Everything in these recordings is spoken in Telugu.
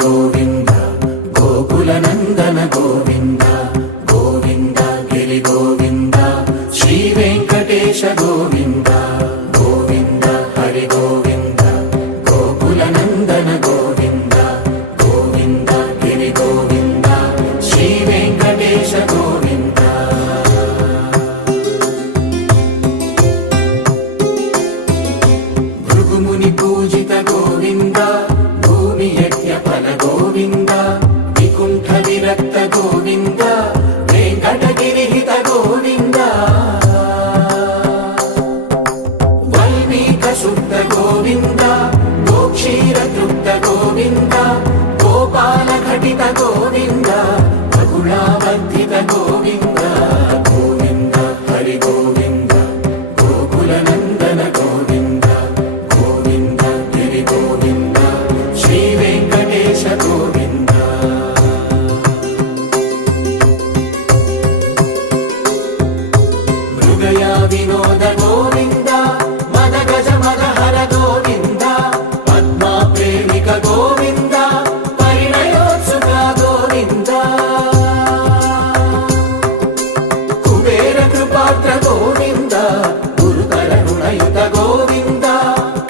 గోవింద గోకుల నందన గోవింద గోవింద గిరి గోవింద శ్రీ వెంకటేశ గోవింద గోవింద హరి గోవింద గోకుల నందన గోవింద గోవింద గిరి గోవింద శ్రీ వెంకటేశ గోవింద భృగుముని పూజిత గోవింద భూమి యజ్ఞ ఫల గోవింద వికుంఠ విరక్త గోవింద వెంకటగిరి హిత గోవింద వల్మీక శుద్ధ గోవింద గోక్షీర తృప్త గోవింద గోపాల ఘటిత గోవింద బహుళావర్ధిత గోవింద గోవింద హరి గోవింద గోకుల నందన గోవింద గోవింద గిరి గోవింద శ్రీ వెంకటేశ గోవింద మృగయ వినోద గోవింద మద గజ మద హర గోవింద పద్మా ప్రేమిక గోవింద పరిణయోత్సుక గోవింద కుబేర కృపాత్ర గోవింద గురుతర రుణయుత గోవింద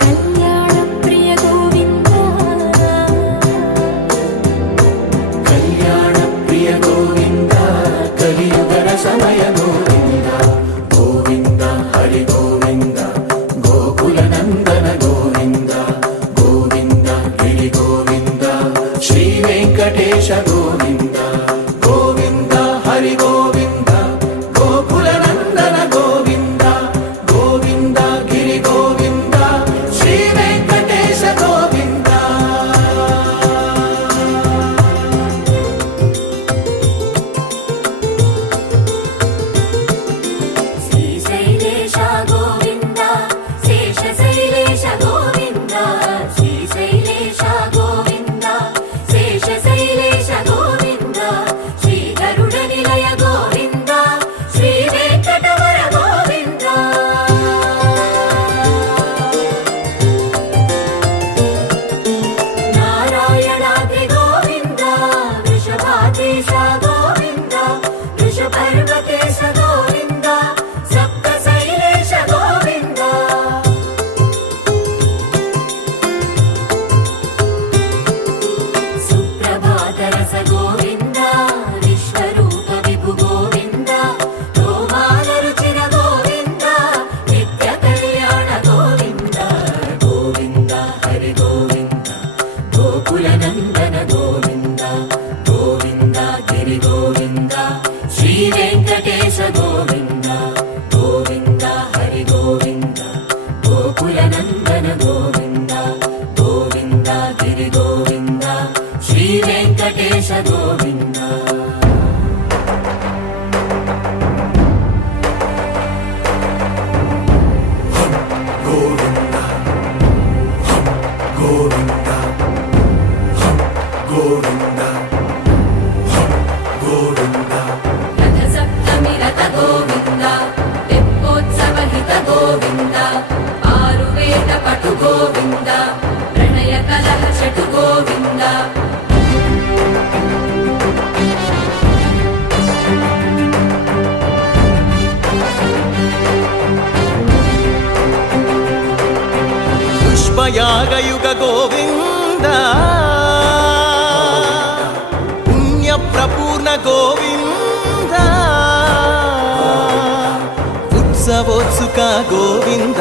కళ్యాణ ప్రియ గోవింద కళ్యాణ ప్రియ గోవింద కలియుగ సమయ గోవింద గోవింద హరి గోవింద గోకుల నందన గోవింద గోవింద గిరి గోవింద శ్రీ వెంకటేశ గోవింద గోవింద హరి గోవింద గోకుల నందన గోవింద గోవింద గిరి గోవింద శ్రీ వెంకటేశ గోవింద శ్రీశైలేశ గోవింద శేషశైలేశ గోవింద శ్రీశైలేశ గోవింద శేషశైలేశ గోవింద శ్రీ గరుడ నిలయ గోవింద శ్రీ వెంకటవర గోవింద నారాయణాద్రి గోవింద వృషభాదేశ గోవింద వృషపర్వతేశ గోవింద సప్తశైలేశ గోవింద సుప్రభాతరస గోవింద విశ్వరూప విభు గోవింద రోమాల రుచిర గోవింద నిత్య కళ్యాణ గోవింద గోవింద హరి గోవింద గోకుల నందన గోవింద గోవింద గిరి గోవింద శ్రీ వెంకటేశ గోవింద గోవింద హరి గోవింద గోకుల నందన గోవింద గోవింద గిరి గోవింద శ్రీ వెంకటేశ గోవింద గోవింద గోవింద గోవింద గోవింద రథ సప్తమి రథ గోవింద తెప్పోత్సవ హిత గోవింద ఆరువేద పటు గోవింద ప్రణయ కలహ చటు గోవింద పుష్పయాగయుగ గోవింద పుణ్య ప్రపూర్ణ గోవింద ఉత్సవోత్సుక గోవింద